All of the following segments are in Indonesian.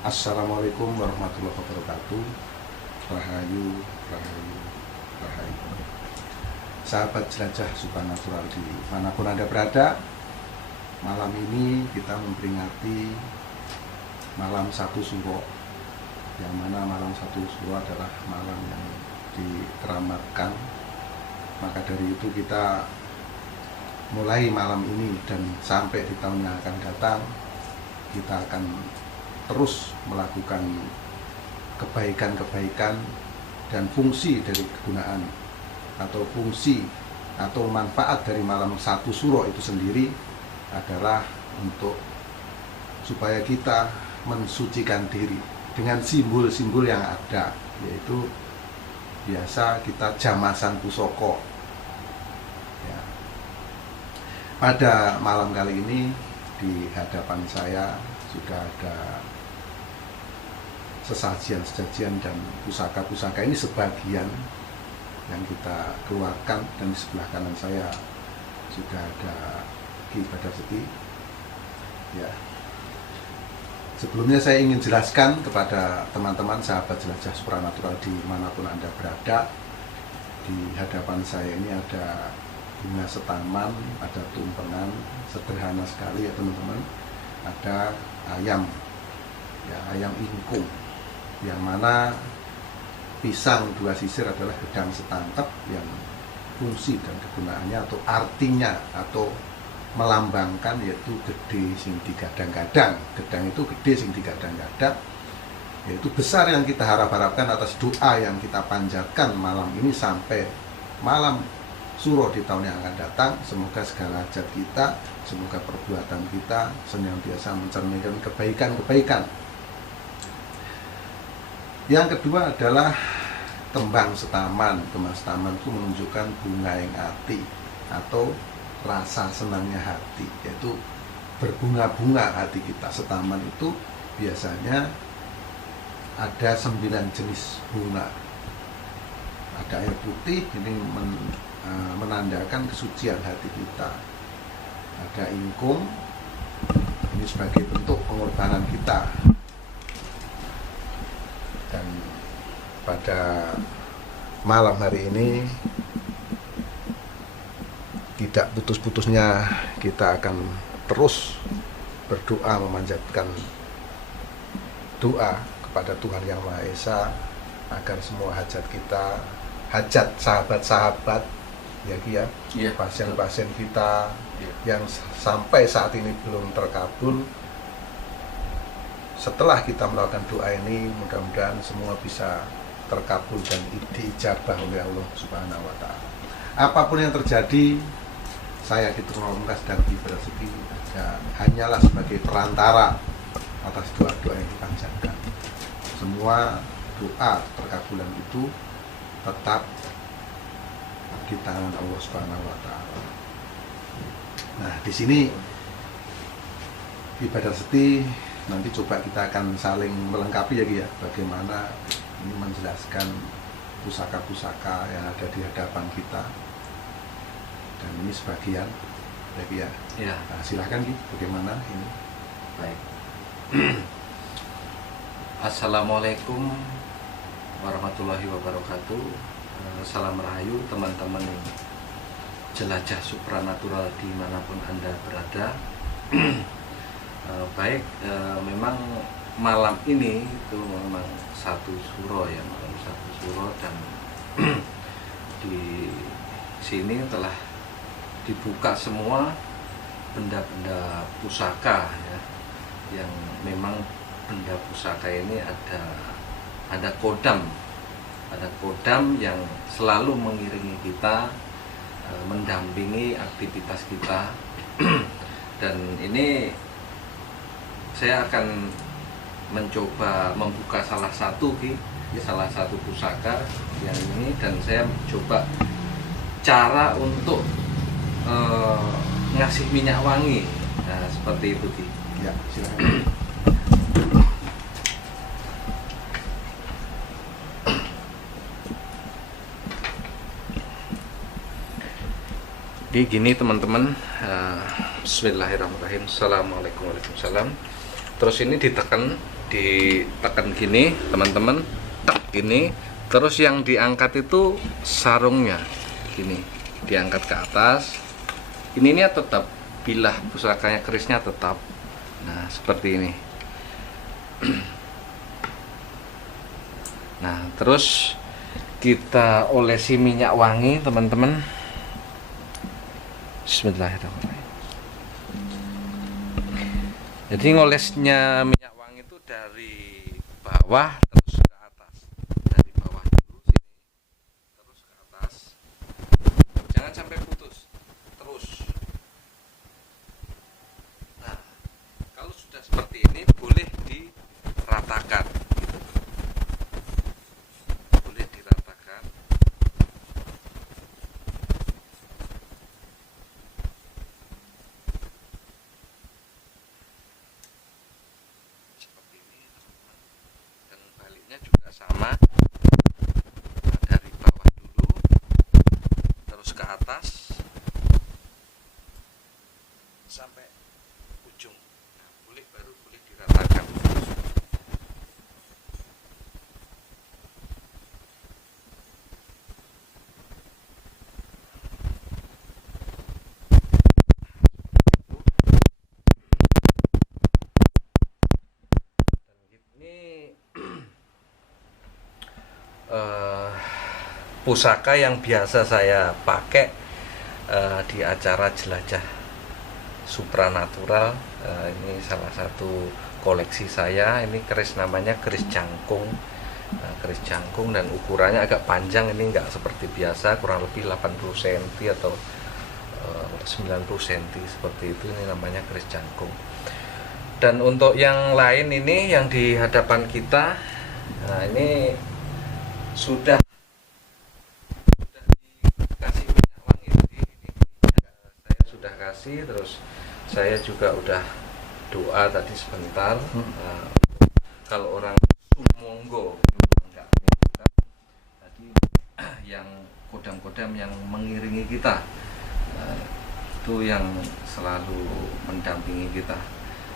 Assalamualaikum warahmatullahi wabarakatuh. Rahayu, rahayu, rahayu. Sahabat jelajah supranatural di manapun Anda berada, malam ini kita memperingati malam satu suro, yang mana malam satu suro adalah malam yang dikeramatkan. Maka dari itu kita mulai malam ini dan sampai di tahun yang akan datang, kita akan terus melakukan kebaikan-kebaikan dan fungsi dari kegunaan atau fungsi atau manfaat dari malam satu suro itu sendiri adalah untuk supaya kita mensucikan diri dengan simbol-simbol yang ada, yaitu biasa kita jamasan pusoko ya. Pada malam kali ini di hadapan saya sudah ada sesajian-sesajian dan pusaka-pusaka. Ini sebagian yang kita keluarkan, dan di sebelah kanan saya sudah ada Ki Badaseti ya. Sebelumnya saya ingin jelaskan kepada teman-teman sahabat jelajah supranatural dimanapun Anda berada, di hadapan saya ini ada bunga setaman, ada tumpengan, sederhana sekali ya teman-teman. Ada ayam ya, ayam ingkung, yang mana pisang dua sisir adalah gedang setangkep, yang fungsi dan kegunaannya atau artinya atau melambangkan yaitu gede sing digadang-gadang. Gedang itu gede sing digadang-gadang, yaitu besar yang kita harap-harapkan atas doa yang kita panjatkan malam ini sampai malam suro di tahun yang akan datang. Semoga segala hajat kita, semoga perbuatan kita senantiasa mencerminkan kebaikan-kebaikan. Yang kedua adalah tembang setaman. Tembang setaman itu menunjukkan bunga yang hati atau rasa senangnya hati, yaitu berbunga-bunga hati kita. Setaman itu biasanya ada 9 jenis bunga. Ada air putih, ini menandakan kesucian hati kita. Ada ingkung, ini sebagai bentuk pengorbanan kita. Dan pada malam hari ini tidak putus-putusnya kita akan terus berdoa, memanjatkan doa kepada Tuhan Yang Maha Esa agar semua hajat kita, hajat sahabat-sahabat ya Ki ya, pasien-pasien kita yang sampai saat ini belum terkabul, setelah kita melakukan doa ini mudah-mudahan semua bisa terkabul dan diijabah oleh Allah Subhanahu wa Ta'ala. Apapun yang terjadi, saya Ki Pamungkas dan Ki Badaseti hanyalah sebagai perantara atas doa-doa yang dipanjatkan. Semua doa terkabulan itu tetap di tangan Allah Subhanahu wa Ta'ala. Nah, di sini Ki Badaseti nanti coba kita akan saling melengkapi ya Ki ya, bagaimana ini menjelaskan pusaka-pusaka yang ada di hadapan kita. Dan ini sebagian ya Ki ya. Ya. Nah, silahkan Ki, bagaimana ini? Baik. Assalamualaikum warahmatullahi wabarakatuh. Salam rahayu teman-teman jelajah supranatural dimanapun Anda berada. Baik, memang malam ini itu memang satu suro ya, malam satu suro, dan di sini telah dibuka semua benda-benda pusaka ya, yang memang benda pusaka ini ada kodam yang selalu mengiringi kita, mendampingi aktivitas kita. Dan ini saya akan mencoba membuka salah satu pusaka yang ini, dan saya coba cara untuk ngasih minyak wangi. Nah, seperti itu Ki. Ya, silakan. Jadi gini teman-teman, Bismillahirrahmanirrahim. Assalamualaikum warahmatullahi wabarakatuh. Terus ini ditekan ditekan gini teman-teman, tek gini, terus yang diangkat itu sarungnya gini, diangkat ke atas. Ini tetap bilah pusakanya, kerisnya tetap. Nah seperti ini. Nah terus kita olesi minyak wangi teman-teman. Bismillahirrahmanirrahim. Jadi ngolesnya minyak wangi itu dari bawah terus ke atas, dari bawah dulu sini terus ke atas, jangan sampai putus, terus. Nah kalau sudah seperti ini boleh diratakan gitu. Boleh diratakan. Juga sama, dari bawah dulu terus ke atas sampai ujung. Nah, baru boleh diratakan. Pusaka yang biasa saya pakai di acara jelajah supranatural. Ini salah satu koleksi saya. Ini keris namanya keris jangkung. Keris jangkung dan ukurannya agak panjang, ini enggak seperti biasa, kurang lebih 80 cm atau 90 cm seperti itu. Ini namanya keris jangkung. Dan untuk yang lain ini yang di hadapan kita, nah ini sudah dikasih minyak wangi. Ini saya sudah kasih, terus saya juga udah doa tadi sebentar. Nah, kalau orang sumonggo enggak kita, tadi yang kodam-kodam yang mengiringi kita, itu yang selalu mendampingi kita.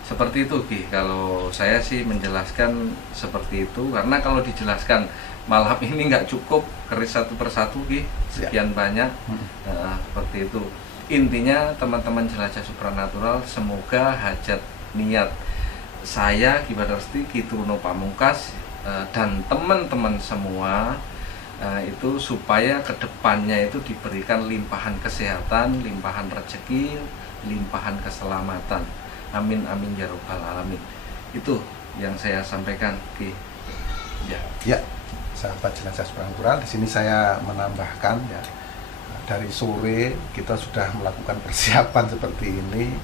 Seperti itu Ki, kalau saya sih menjelaskan seperti itu, karena kalau dijelaskan malam ini nggak cukup keris satu persatu Ki, sekian banyak. Seperti itu. Intinya teman-teman jelajah supranatural, semoga hajat niat saya Ki Badarsti, Ki Truno Pamungkas, dan teman-teman semua itu supaya kedepannya itu diberikan limpahan kesehatan, limpahan rezeki, limpahan keselamatan. Amin amin ya robbal alamin. Itu yang saya sampaikan Ki. Ya, sahabat jelajah supranatural, di sini saya menambahkan ya, dari sore kita sudah melakukan persiapan seperti ini.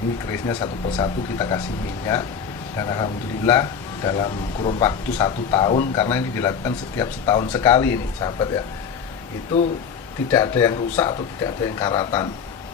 Ini kerisnya satu persatu kita kasih minyak, dan alhamdulillah dalam kurun waktu 1 tahun, karena ini dilakukan setiap setahun sekali ini sahabat ya, itu tidak ada yang rusak atau tidak ada yang karatan.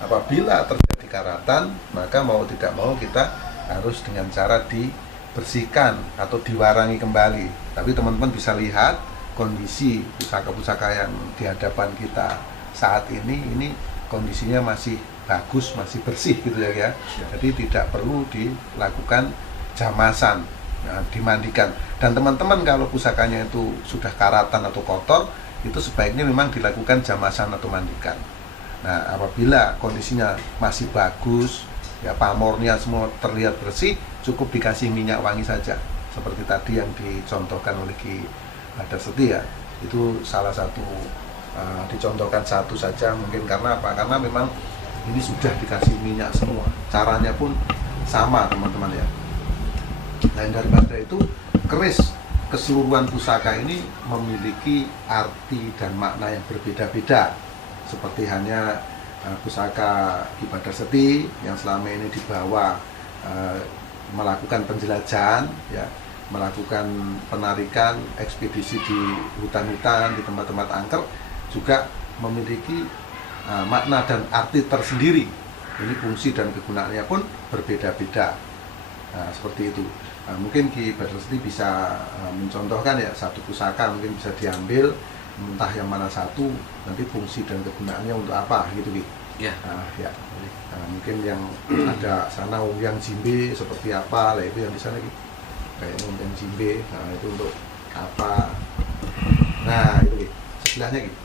Apabila terjadi karatan, maka mau tidak mau kita harus dengan cara dibersihkan atau diwarangi kembali. Tapi teman-teman bisa lihat kondisi pusaka-pusaka yang di hadapan kita saat ini kondisinya masih bagus, masih bersih gitu ya. Jadi tidak perlu dilakukan jamasan, dimandikan. Dan teman-teman kalau pusakanya itu sudah karatan atau kotor, itu sebaiknya memang dilakukan jamasan atau mandikan. Nah, apabila kondisinya masih bagus, ya pamornya semua terlihat bersih, cukup dikasih minyak wangi saja. Seperti tadi yang dicontohkan oleh Ki Badarsti ya, itu salah satu dicontohkan satu saja mungkin. Karena apa? Karena memang ini sudah dikasih minyak semua. Caranya pun sama teman-teman ya. Dan daripada itu, keris keseluruhan pusaka ini memiliki arti dan makna yang berbeda-beda. Seperti hanya pusaka Ki Badarsti yang selama ini dibawa melakukan penjelajahan ya, melakukan penarikan ekspedisi di hutan-hutan, di tempat-tempat angker, juga memiliki makna dan arti tersendiri. Ini fungsi dan kegunaannya pun berbeda-beda. Nah, seperti itu. Mungkin Ki Badarsti bisa mencontohkan ya, satu pusaka mungkin bisa diambil, entah yang mana satu, nanti fungsi dan kegunaannya untuk apa gitu Ki. Ya. Ya. Mungkin yang ada sana yang jimbe seperti apa lah, itu yang di sana Ki. kayak ini umpiang jimbe, nah itu untuk apa. Nah itu gitu, sebelahnya gitu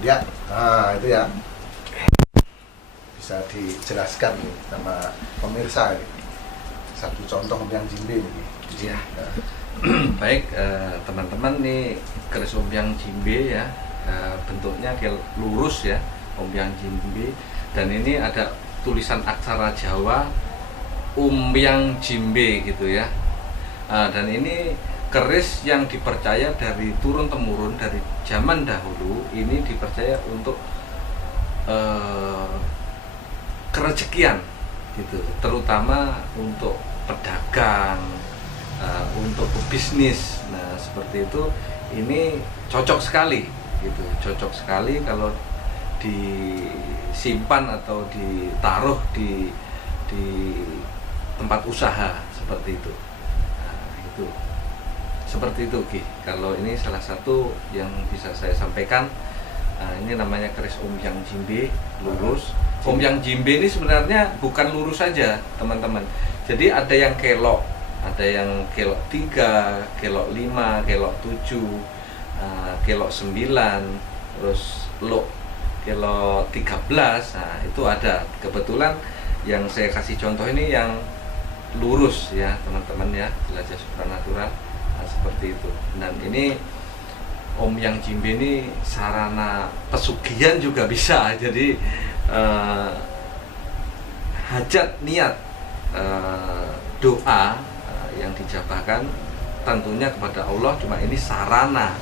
ya. Nah itu ya bisa dijelaskan nih sama pemirsa gitu. Satu contoh umpiang jimbe ini Ya. Baik, teman-teman, nih keris umpiang jimbe ya, bentuknya kayak lurus ya, umpiang jimbe, dan ini ada tulisan aksara Jawa umpiang jimbe gitu ya. Dan ini keris yang dipercaya dari turun temurun dari zaman dahulu, ini dipercaya untuk kerezekian gitu, terutama untuk pedagang, untuk bisnis. Nah seperti itu, ini cocok sekali gitu, cocok sekali kalau disimpan atau ditaruh di tempat usaha seperti itu. Nah, itu seperti itu Ki. Kalau ini salah satu yang bisa saya sampaikan. Ini namanya keris umpiang jimbe lurus. Umpiang jimbe ini sebenarnya bukan lurus saja teman-teman. Jadi ada yang kelok, ada yang kelok 3, kelok 5, kelok 7, kelok 9, terus lo kelok 13. Nah itu ada. Kebetulan yang saya kasih contoh ini yang lurus ya teman-teman ya, jelajah supranatural. Nah, seperti itu. Dan ini umpiang jimbe ini sarana pesugihan juga bisa. Jadi hajat niat doa yang dijabahkan tentunya kepada Allah, cuma ini sarana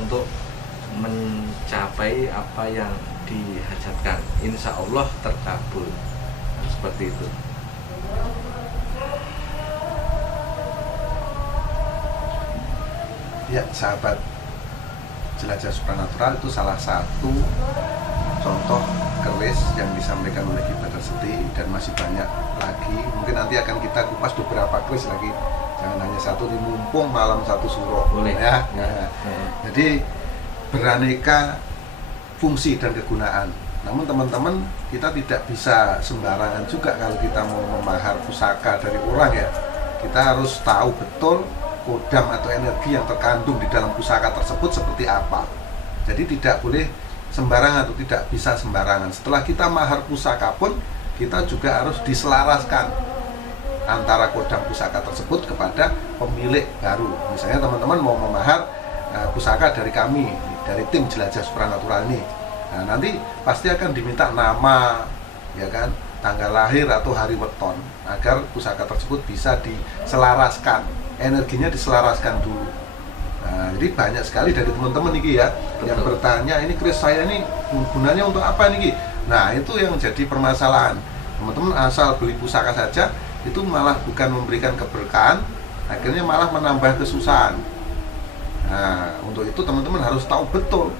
untuk mencapai apa yang dihajatkan, insya Allah terkabul. Seperti itu. Ya sahabat jelajah supranatural, itu salah satu contoh keris yang disampaikan oleh Ki Badar Seti, dan masih banyak lagi. Mungkin nanti akan kita kupas beberapa keris lagi, jangan hanya satu, di mumpung malam satu suro. Boleh ya. Nah, jadi beraneka fungsi dan kegunaan. Namun teman-teman, kita tidak bisa sembarangan juga kalau kita mau memahar pusaka dari orang ya. Kita harus tahu betul kodam atau energi yang terkandung di dalam pusaka tersebut seperti apa. Jadi tidak boleh sembarangan atau tidak bisa sembarangan. Setelah kita mahar pusaka pun, kita juga harus diselaraskan antara kodam pusaka tersebut kepada pemilik baru. Misalnya teman-teman mau memahar pusaka dari kami, dari tim jelajah supranatural ini, nah, nanti pasti akan diminta nama, ya kan, tanggal lahir atau hari weton, agar pusaka tersebut bisa diselaraskan, energinya diselaraskan dulu. Nah, jadi banyak sekali dari teman-teman ini ya. Betul. Yang bertanya, ini keris saya ini gunanya untuk apa nih? Nah itu yang jadi permasalahan. Teman-teman asal beli pusaka saja, itu malah bukan memberikan keberkahan, akhirnya malah menambah kesusahan. Nah untuk itu teman-teman harus tahu betul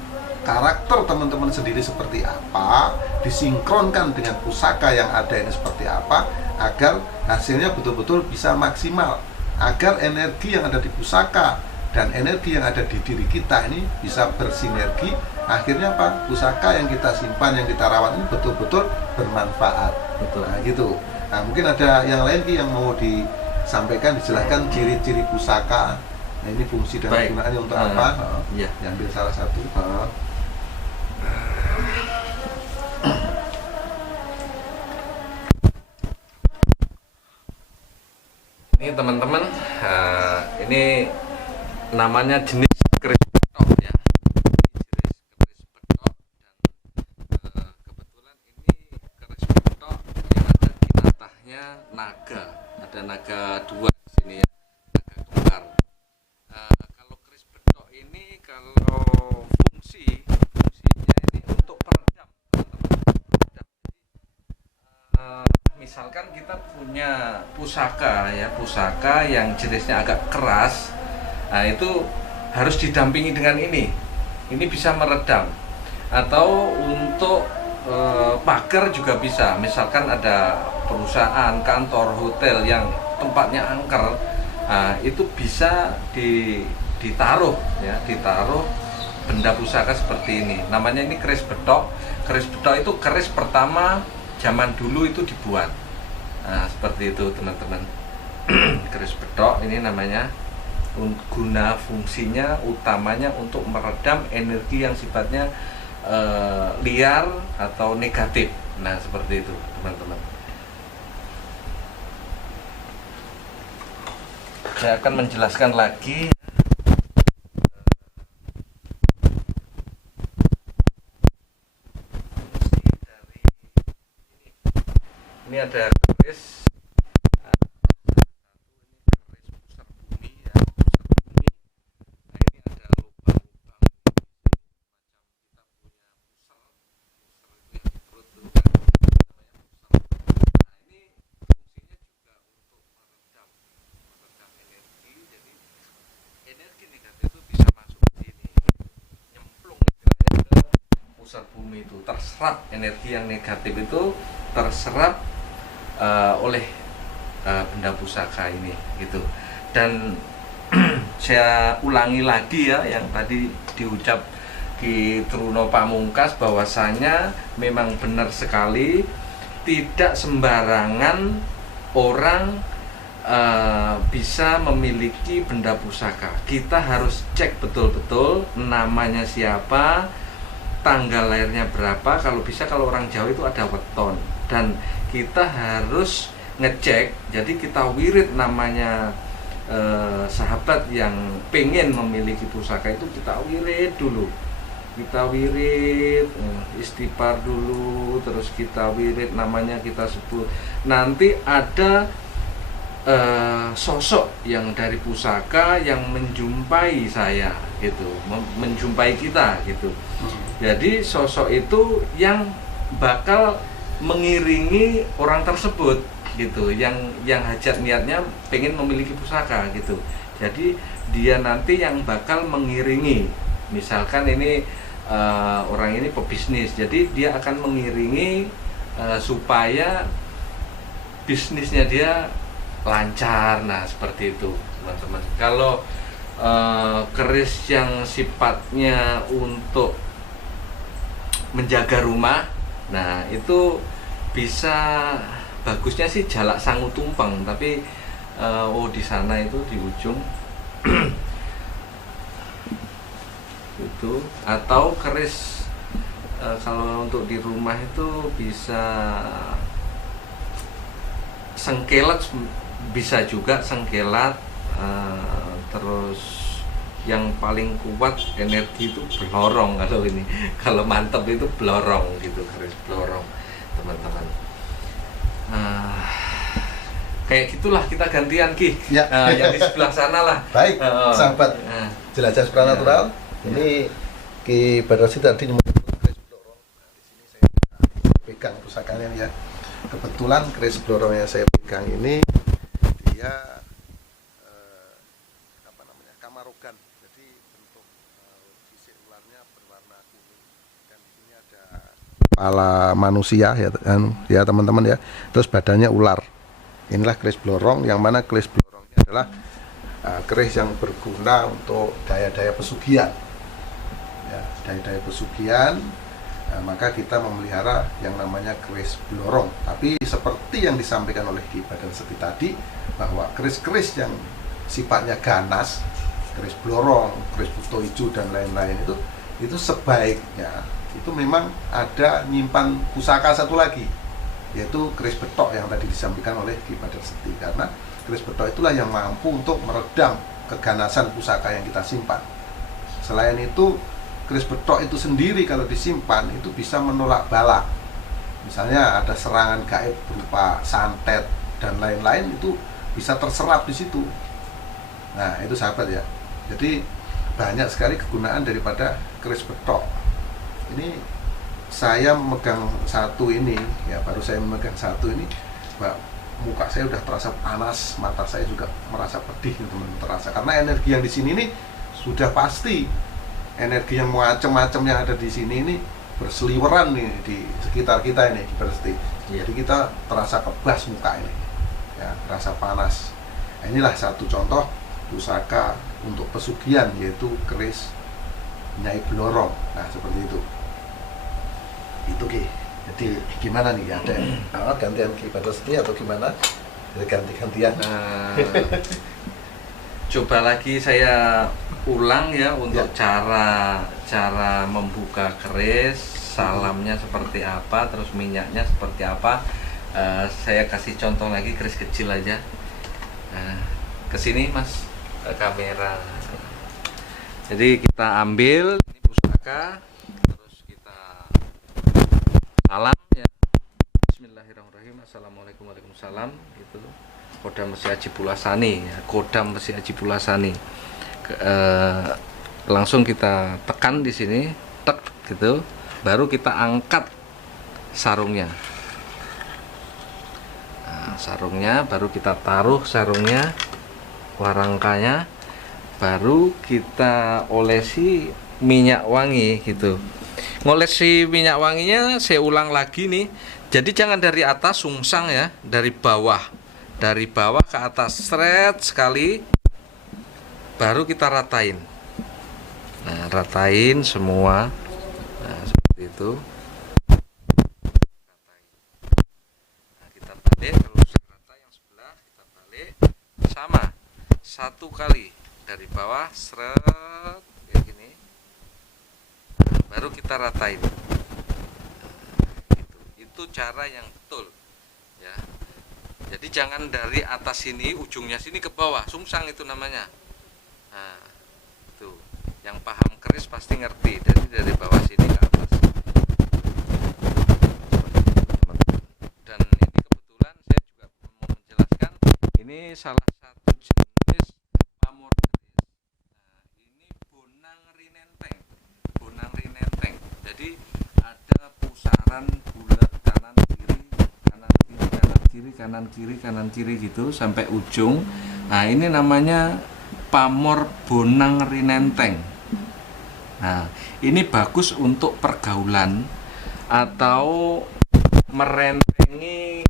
karakter teman-teman sendiri seperti apa, disinkronkan dengan pusaka yang ada ini seperti apa, agar hasilnya betul-betul bisa maksimal, agar energi yang ada di pusaka dan energi yang ada di diri kita ini bisa bersinergi. Akhirnya apa? Pusaka yang kita simpan, yang kita rawat ini betul-betul bermanfaat. Betul. Nah gitu. Nah mungkin ada yang lain yang mau disampaikan, dijelaskan ciri-ciri pusaka. Nah ini fungsi dan kegunaannya untuk apa? Ya. Ambil salah satu. Ini teman-teman, ini namanya jenis keris betok ya, jenis keris betok. Dan kebetulan ini keris betok yang ada kinatahnya naga, ada naga 2 di sini ya, naga kembar. Kalau keris betok ini, kalau fungsinya ini untuk peredam, teman-teman. Misalkan kita punya pusaka ya, pusaka yang jenisnya agak keras, nah itu harus didampingi dengan ini bisa meredam. Atau untuk pagar juga bisa, misalkan ada perusahaan, kantor, hotel yang tempatnya angker, nah, itu bisa ditaruh ya, ditaruh benda pusaka seperti ini. Namanya ini keris betok. Keris betok itu keris pertama zaman dulu itu dibuat. Nah seperti itu teman-teman. keris betok ini namanya guna fungsinya utamanya untuk meredam energi yang sifatnya liar atau negatif. Nah, seperti itu teman-teman. Saya akan menjelaskan lagi. Ini ada keris, keris pusar bumi ya, pusar bumi. Nah, ini ada lubang-lubang macam kita punya pusar itu yang di perut itu kan namanya pusar. Nah, ini fungsinya juga untuk meredam energi. Jadi energi negatif itu bisa masuk ke sini, nyemplung istilahnya ke pusar bumi itu, terserap energi yang negatif itu terserap oleh benda pusaka ini gitu. Dan saya ulangi lagi ya yang tadi diucap Ki Truno Pamungkas, bahwasanya memang benar sekali tidak sembarangan orang bisa memiliki benda pusaka. Kita harus cek betul-betul namanya siapa, tanggal lahirnya berapa, kalau bisa kalau orang Jawa itu ada weton, dan kita harus ngecek. Jadi kita wirid namanya sahabat yang pengen memiliki pusaka itu, kita wirid dulu, kita wirid istighfar dulu, terus kita wirid namanya, kita sebut. Nanti ada sosok yang dari pusaka yang menjumpai saya gitu, menjumpai kita gitu. Jadi sosok itu yang bakal mengiringi orang tersebut gitu, yang hajat niatnya pengen memiliki pusaka gitu. Jadi dia nanti yang bakal mengiringi. Misalkan ini orang ini pebisnis, jadi dia akan mengiringi supaya bisnisnya dia lancar. Nah, seperti itu teman-teman. Kalau keris yang sifatnya untuk menjaga rumah, nah itu bisa bagusnya sih jalak sangu tumpeng, tapi di sana itu di ujung itu. Atau keris kalau untuk di rumah itu bisa sengkelat, bisa juga sengkelat. Terus yang paling kuat energi itu blorong. Kalau ini, kalau mantep itu blorong gitu, keris blorong teman-teman. Kayak gitulah, kita gantian Ki ya. Yang di sebelah sana lah. Baik, sahabat jelajah supranatural. Ini Ki Badarsi tadi nyebut keris blorong. Nah, di sini saya pegang pusakanya ya. Kebetulan keris blorong yang saya pegang ini dia kamarogan. Jadi bentuk fisik ularnya berwarna kuning, dan di sini ada kepala manusia ya teman-teman ya. Terus badannya ular. Inilah keris blorong, yang mana keris blorongnya adalah keris yang berguna untuk daya-daya pesugihan. Ya, daya-daya pesugihan. Maka kita memelihara yang namanya keris blorong. Tapi seperti yang disampaikan oleh Ki Badarsi tadi, bahwa keris-keris yang sifatnya ganas, keris blorong, keris buto hijau dan lain-lain itu sebaiknya itu memang ada nyimpan pusaka satu lagi, yaitu keris betok yang tadi disampaikan oleh Ki Badarsi. Karena keris betok itulah yang mampu untuk meredam keganasan pusaka yang kita simpan. Selain itu, keris betok itu sendiri kalau disimpan itu bisa menolak bala. Misalnya ada serangan gaib berupa santet dan lain-lain, itu bisa terserap di situ. Nah, itu sahabat ya. Jadi banyak sekali kegunaan daripada keris betok. Ini saya memegang satu ini ya, baru saya memegang satu ini, muka saya udah terasa panas, mata saya juga merasa pedih teman-teman, terasa karena energi yang di sini ini sudah pasti energi yang macam-macam yang ada di sini ini berseliweran nih di sekitar kita ini berarti. Jadi kita terasa kebas muka ini ya, terasa panas. Nah, inilah satu contoh pusaka untuk pesugihan, yaitu keris Nyai Blorong. Nah, seperti itu Ki. Jadi gimana nih, ada gantian Ki Badarsi atau gimana? ganti-gantian. Coba lagi saya ulang ya untuk cara membuka keris, salamnya seperti apa, terus minyaknya seperti apa. Saya kasih contoh lagi keris kecil aja. Kesini mas, kamera. Jadi kita ambil ini pusaka, terus kita salam ya. Bismillahirrahmanirrahim. Assalamualaikum warahmatullahi wabarakatuh. Gitu. Kodam Besi Aji Pulasani ya, Kodam Besi Aji Pulasani. Langsung kita tekan di sini, tek gitu, baru kita angkat sarungnya. Nah, sarungnya baru kita taruh sarungnya, warangkanya, baru kita olesi minyak wangi gitu. Ngolesi minyak wanginya saya ulang lagi nih. Jadi jangan dari atas sungsang ya, dari bawah. Dari bawah ke atas seret sekali, baru kita ratain. Nah, ratain semua. Nah, seperti itu. Nah, kita balik, terus rata yang sebelah, kita balik. Sama, satu kali dari bawah seret kayak gini. Nah, baru kita ratain. Nah, itu cara yang betul ya. Jadi jangan dari atas sini, ujungnya sini ke bawah, sungsang itu namanya. Nah, itu yang paham keris pasti ngerti. Jadi dari bawah sini ke atas. Dan ini kebetulan saya juga mau menjelaskan, ini salah satu jenis pamor keris. Nah, ini bonang rinenteng. Bonang rinenteng. Jadi ada pusaran bulat kanan kiri, kanan kiri, kanan kiri, kanan kiri, kanan kiri gitu sampai ujung. Nah, ini namanya pamor bonang rinenteng. Nah, ini bagus untuk pergaulan atau merentengi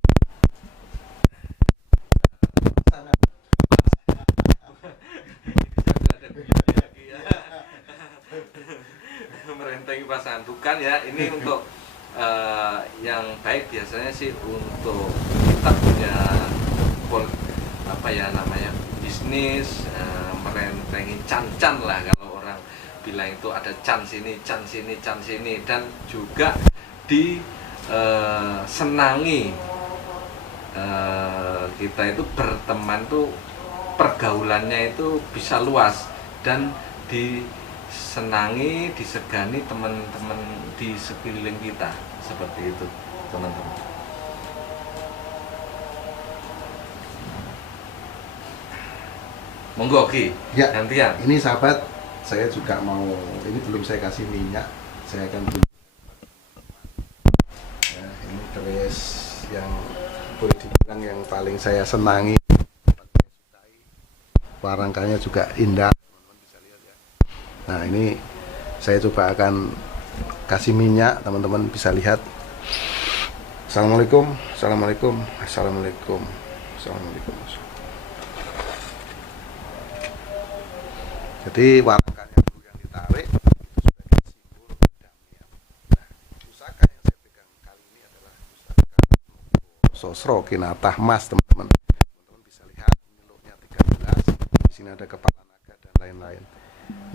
merentengi pasangan. Bukan ya, ini untuk yang baik biasanya sih untuk kita punya apa ya namanya bisnis, merentengi can-can lah kalau orang bilang itu ada can sini, can sini, can sini, dan juga disenangi kita itu berteman tuh pergaulannya itu bisa luas dan disenangi, disegani teman-teman di sekeliling kita seperti itu teman-teman. Monggo Ki, ya, gantian. Ini sahabat, saya juga mau, ini belum saya kasih minyak, saya akan ya, ini keris yang boleh dibilang yang paling saya senangi, warangkanya juga indah, teman-teman bisa lihat ya. Nah, ini saya coba akan kasih minyak, teman-teman bisa lihat. Assalamualaikum, assalamualaikum, assalamualaikum, assalamualaikum. Jadi warangkanya dulu yang ditarik itu sebagai simbol kedamaian. Nah, pusaka yang saya pegang kali ini adalah pusaka Sosro Kinatah Mas, teman-teman. Teman-teman bisa lihat nyeluknya 13. Di sini ada kepala naga dan lain-lain.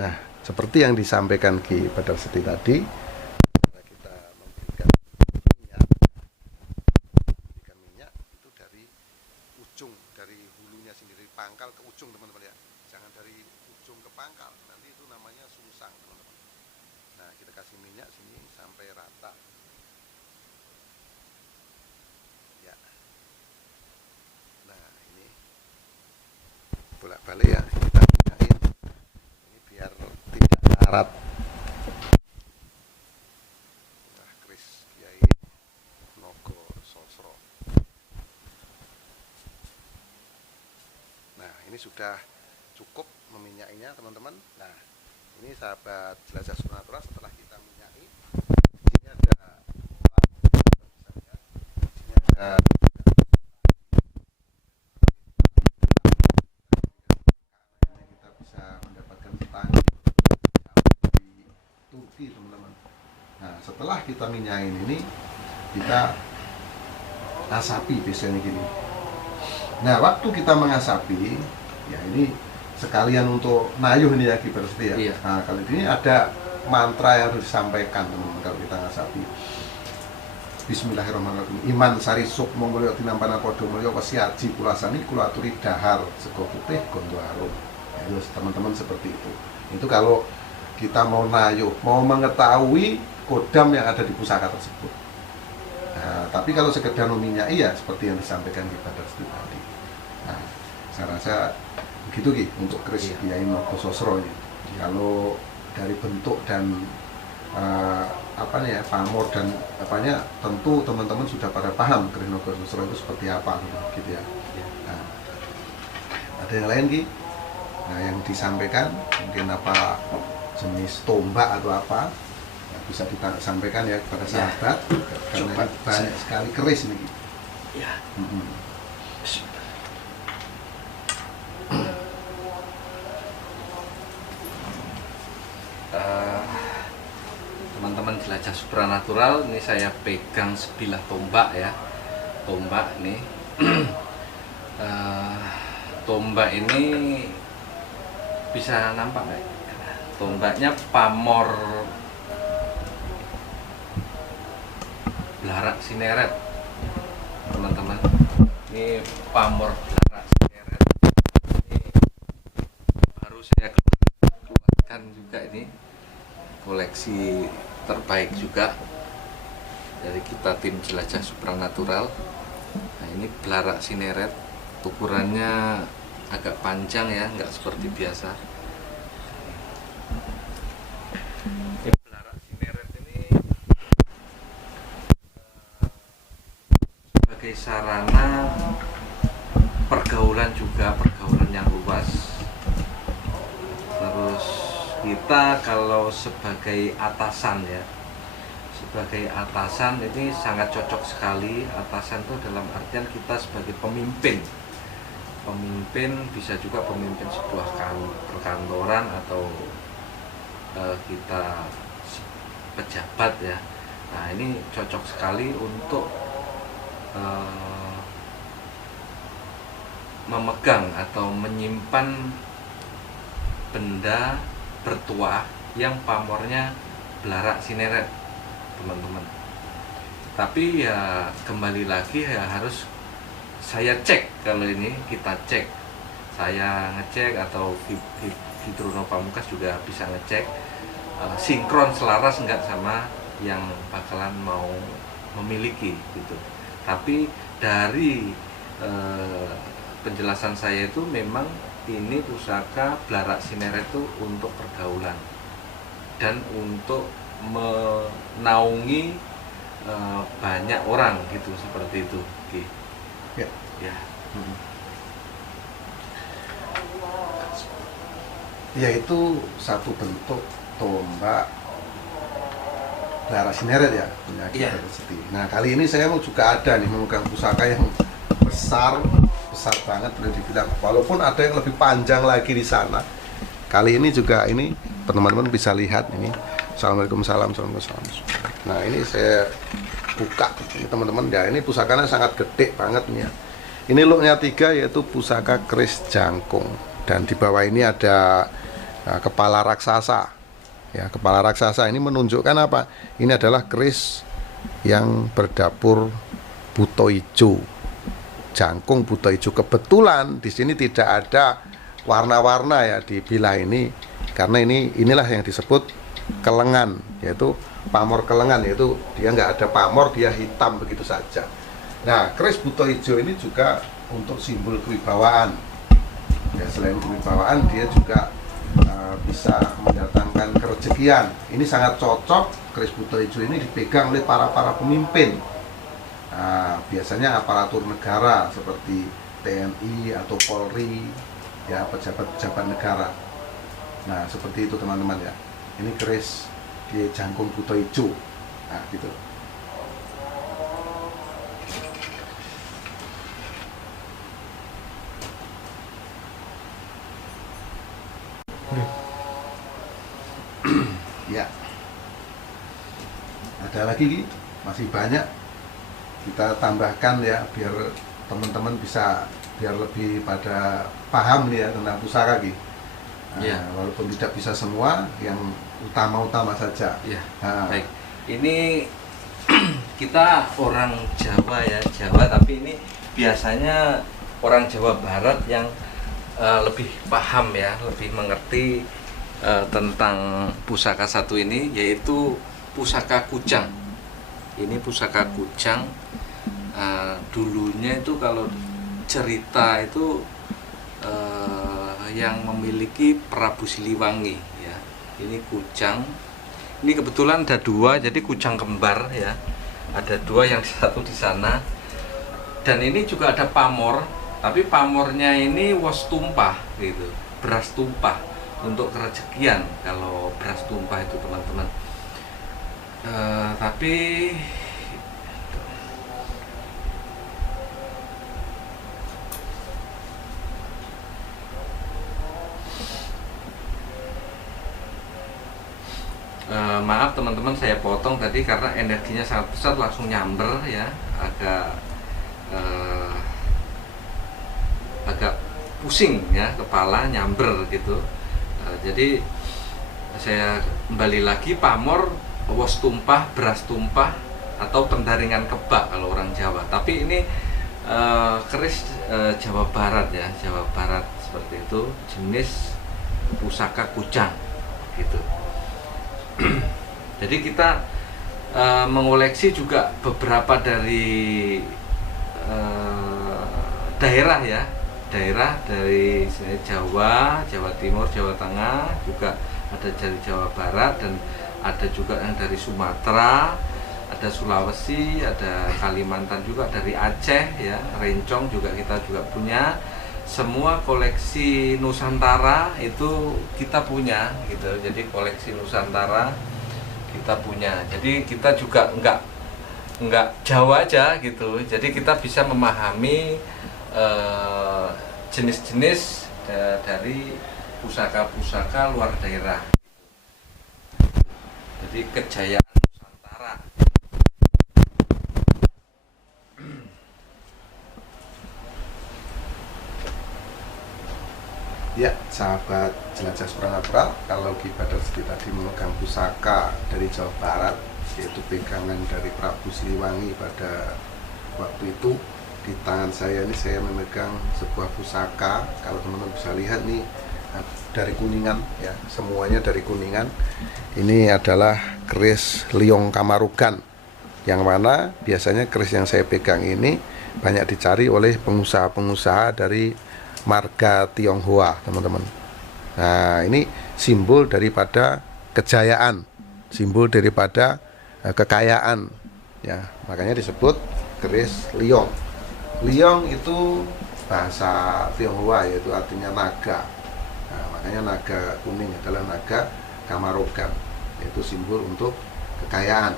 Nah, seperti yang disampaikan Ki Badarseti tadi, kita memberikan minyak itu dari ujung, dari hulunya sendiri, pangkal ke ujung, teman-teman ya. Jangan dari ujung ke pangkal, nanti itu namanya sungsang, teman-teman. Nah, kita kasih minyak sini sampai rata ya. Nah, ini bolak-balik ya, kita minyakin ini biar tidak karat. Nah, keris Kiai Nogo Sosro. Nah, ini sudah cukup meminyakinya, teman-teman. Nah, ini sahabat jelajah supernatural, setelah kita minyaki, di sini ada kita bisa mendapatkan petani di Turki, teman-teman. Nah, setelah kita minyakin ini, kita asapi biasanya gini. Nah, waktu kita mengasapi, ya ini sekalian untuk nayuh ini ya Ki Prasetyo ya. Iya. Nah, kali ini ada mantra yang harus disampaikan teman-teman kalau kita ngasapi. Bismillahirrahmanirrahim. Iman sari sukmo mulya tinampana padha mulya wasiaji kulasani kula aturi dahar sego putih gondo harum. Ya, itu teman-teman seperti itu. Itu kalau kita mau nayuh, mau mengetahui kodam yang ada di pusaka tersebut. Nah, tapi kalau sekedar nominya iya seperti yang disampaikan di Prasetyo tadi. Nah, saya rasa begitu Ki untuk keris Kyai Nogososro ini. Kalau dari bentuk dan pamor dan apanya, tentu teman-teman sudah pada paham keris Nogososro itu seperti apa gitu ya. Nah, ada yang lain Ki? Nah, yang disampaikan mungkin apa jenis tombak atau apa, nah, bisa disampaikan ya kepada sahabat karena ini banyak sekali keris ini Ki. Ya. Teman-teman jelajah supranatural, ini saya pegang sebilah tombak ya. Tombak nih. Tombak ini bisa nampak nggak? Tombaknya pamor Blarak Sineret, teman-teman. Ini pamor Blarak Sineret. Ini baru saya keluarkan juga, ini koleksi terbaik juga dari kita tim jelajah supranatural. Nah, ini Blarak Sineret, ukurannya agak panjang ya, nggak seperti biasa. Ini Blarak Sineret ini sebagai sarana pergaulan juga, pergaulan yang luas. Terus kita kalau sebagai atasan ya, sebagai atasan ini sangat cocok sekali. Atasan itu dalam artian kita sebagai pemimpin. Pemimpin bisa juga pemimpin sebuah perkantoran atau kita pejabat ya. Nah, ini cocok sekali untuk memegang atau menyimpan benda bertuah yang pamornya Blarak Sineret, teman-teman. Tapi ya kembali lagi ya harus saya cek. Kalau ini kita cek, saya ngecek atau Fitruno Pamungkas juga bisa ngecek sinkron selaras enggak sama yang bakalan mau memiliki gitu. Tapi dari penjelasan saya itu memang ini pusaka Blarak Sineret itu untuk pergaulan dan untuk menaungi banyak orang gitu, seperti itu. Oke. Ya. Ya. Yaitu satu bentuk tombak Blarak Sineret ya, punya Ki Prasetyo. Nah, kali ini saya juga ada nih memegang pusaka yang besar banget boleh dibilang, walaupun ada yang lebih panjang lagi di sana. Kali ini juga ini teman-teman bisa lihat ini. Assalamualaikum warahmatullahi wabarakatuh. Nah, ini saya buka ini teman-teman ya, ini pusakanya sangat gede banget nih ya. Ini looknya 3, yaitu pusaka keris jangkung, dan di bawah ini ada kepala raksasa ya. Kepala raksasa ini menunjukkan apa? Ini adalah keris yang berdapur buto ijo, jangkung buto ijo. Kebetulan di sini tidak ada warna-warna ya di bilah ini, karena inilah yang disebut kelengan, yaitu pamor kelengan, yaitu dia nggak ada pamor, dia hitam begitu saja. Nah, keris buto ijo ini juga untuk simbol kewibawaan ya. Selain kewibawaan, dia juga bisa mendatangkan kerejekian. Ini sangat cocok, keris buto ijo ini dipegang oleh para pemimpin. Nah, biasanya aparatur negara seperti TNI atau Polri ya, pejabat-pejabat negara. Nah, seperti itu teman-teman ya. Ini keris di jangkung buto ijo. Nah, gitu. Ya. Ada lagi, masih banyak. Kita tambahkan ya biar teman-teman bisa biar lebih pada paham nih ya tentang pusaka Ki. Walaupun tidak bisa semua, yang utama-utama saja. Baik. Ini kita orang Jawa ya, Jawa, tapi ini biasanya orang Jawa Barat yang lebih paham ya, lebih mengerti tentang pusaka satu ini, yaitu pusaka kujang. Ini pusaka kujang. Dulunya itu kalau cerita itu yang memiliki Prabu Siliwangi ya. Ini kujang. Ini kebetulan ada dua, jadi kujang kembar ya. Ada dua, yang satu di sana. Dan ini juga ada pamor, tapi pamornya ini wos tumpah gitu, beras tumpah untuk kerejekian kalau beras tumpah itu teman-teman. Tapi maaf teman-teman, saya potong tadi karena energinya sangat besar, langsung nyamber ya, agak pusing ya, kepala nyamber gitu. Jadi saya kembali lagi, pamor, wos tumpah, beras tumpah, atau pendaringan kebak kalau orang Jawa. Tapi ini keris Jawa Barat ya, Jawa Barat seperti itu, jenis pusaka kujang gitu. Jadi kita mengoleksi juga beberapa dari daerah ya, daerah dari Jawa, Jawa Timur, Jawa Tengah, juga ada dari Jawa Barat, dan ada juga yang dari Sumatera, ada Sulawesi, ada Kalimantan juga, dari Aceh ya, Rencong juga kita juga punya. Semua koleksi Nusantara itu kita punya gitu. Jadi koleksi Nusantara kita punya. Jadi kita juga enggak Jawa aja gitu. Jadi kita bisa memahami jenis-jenis dari pusaka-pusaka luar daerah. Jadi kejayaan Nusantara. Ya, sahabat jelajah supranatural, kalau Ki Badar Seti tadi memegang pusaka dari Jawa Barat, yaitu pegangan dari Prabu Siliwangi pada waktu itu, di tangan saya ini saya memegang sebuah pusaka. Kalau teman-teman bisa lihat nih, dari Kuningan ya, semuanya dari Kuningan. Ini adalah keris Liong Kamarugan, yang mana biasanya keris yang saya pegang ini banyak dicari oleh pengusaha-pengusaha dari marga Tionghoa, teman-teman. Nah, ini simbol daripada kejayaan, simbol daripada kekayaan ya, makanya disebut keris Liong. Liong itu bahasa Tionghoa, yaitu artinya naga. Nah, makanya naga kuning adalah naga Kamarugan, yaitu simbol untuk kekayaan.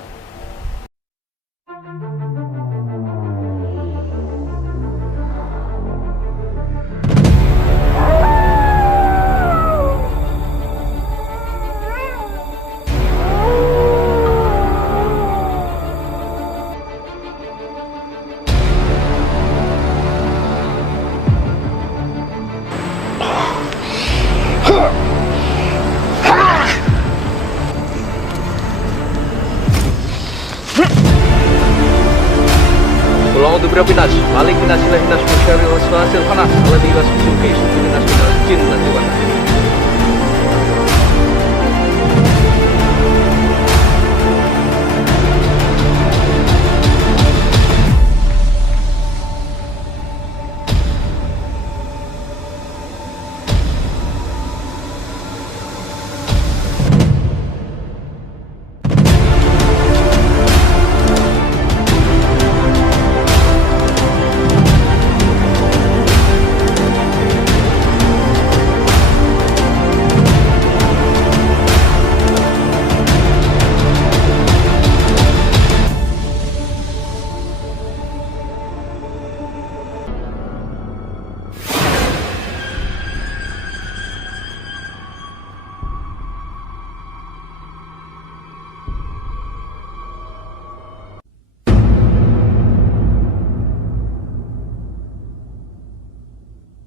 Untuk berapa nas, malik nas ilahi nas musyari wasfasil panas, alladhi wasfusul fi sukurin nas minal jin dan